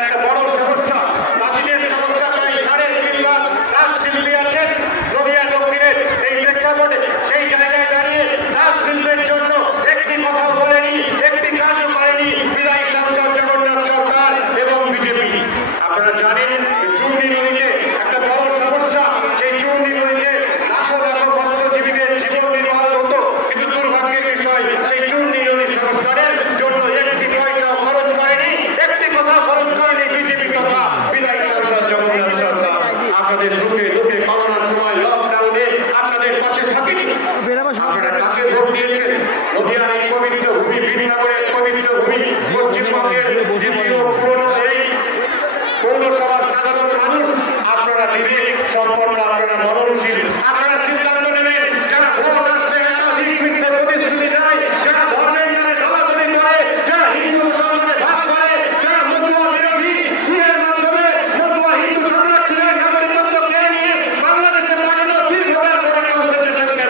একটা বড় সমস্যা, তাদের সমস্যা প্রায় 3.5 লাখ রাজ শিল্পী আছেন নদিয়া দক্ষিণের। এই প্রেক্ষাপটে সেই জায়গায় দাঁড়িয়ে রাজ শিল্পের জন্য একটি কথা বলেনি, একটি কাজও করেনি বিধায়ক সাংসদ জগন্নাথ সরকার এবং বিজেপি। আপনারা জানেন চূর্ণী নদীতে একটা বড় সমস্যা, সেই চূর্ণী নদীতে লাখো লাখো মৎস্যজীবীদের জীবন নির্বাহ হতো, কিন্তু দুর্ভাগ্যের বিষয় সেই চূর্ণী নদী সংস্কারের জন্য একটি পয়সা খরচ করেনি, একটি কথা খরচ করেনি বিজেপি তথা বিধায়ক সাংসদ জগন্নাথ সরকার। আপনাদের সুখে দুঃখে করোনার সময় লকডাউনে আপনাদের পাশে থাকেনি। আপনারা কাকে ভোট দিয়েছেন? নদিয়ার এই পবিত্র ভূমি, বীরনগরের পবিত্র ভূমি, পশ্চিমবঙ্গের দ্বিতীয় পুরনো এই পৌরসভার সাধারণ মানুষ আপনারা বিবেক সম্পন্ন, আপনারা মননশীল, আপনারা সিদ্ধান্ত নেবেন। যারা ভোট আসছে একাধিক মিথ্যে প্রতিশ্রুতি দেয়, যারা ধর্মের নামে দালালি করে, যারা হিন্দু মুসলমানে ভাগ করে, যারা মতুয়া বিরোধী বিয়ের মাধ্যমে মতুয়া হিন্দু শরণার্থীদের নাগরিকত্ব কেড়ে নিয়ে বাংলাদেশের মাটিতে দীর্ঘকাল ধরে আমাদের দেশকে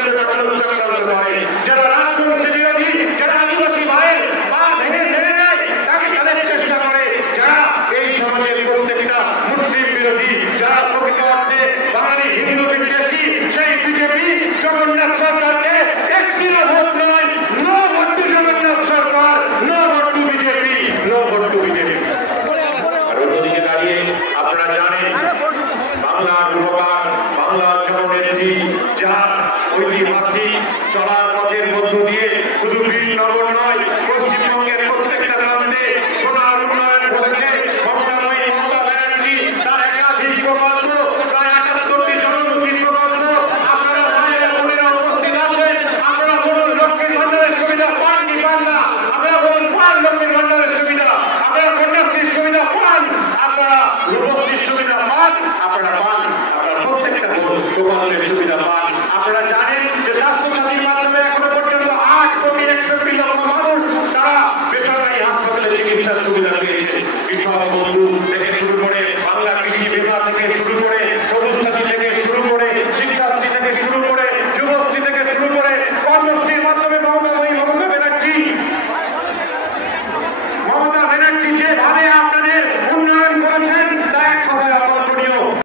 চক্রান্ত করে, যারা রাজবংশী বিরোধী, যারা আদিবাসী ভাইয়ের পা ভেঙে ফেলে নেয় তাকে তাদের চেষ্টা করে, যারা এই সমাজের প্রত্যেকটা মুসলিম বিরোধী, যারা প্রকৃত অর্থে বাঙালি হিন্দু বিদ্বেষী, সেই বিজেপি জগন্নাথ সরকারকে একটিরও ভোট নয়, no vote to Jagannath Sarkar, no vote to BJP, no vote to BJP. আর অন্যদিকে দাঁড়িয়ে আপনারা জানেন বাংলার রূপকার, বাংলার জননেত্রী, যার ঐতিহাসিক চলার পথের মধ্য দিয়ে শুধু বীরনগর নয়, পশ্চিমবঙ্গের প্রত্যেকটা প্রান্তে সোনার উন্নয়ন ঘটেছে। মমতাময়ী মমতা ব্যানার্জি তার একাধিক প্রকল্প, প্রায় 78টি জনমুখী প্রকল্প আপনারা মায়েরা বোনেরা উপস্থিত আছেন। আপনারা বলুন লক্ষ্মীর ভান্ডারের সুবিধা পান কি পান না? আপনারা বলুন পান লক্ষ্মীর ভান্ডারের সুবিধা, আপনারা কন্যাশ্রীর সুবিধা পান, আপনারা রূপশ্রীর সুবিধা পান, আপনারা পান, আপনারা প্রত্যেকটা প্রকল্পের সুবিধা পান। আপনারা জানেন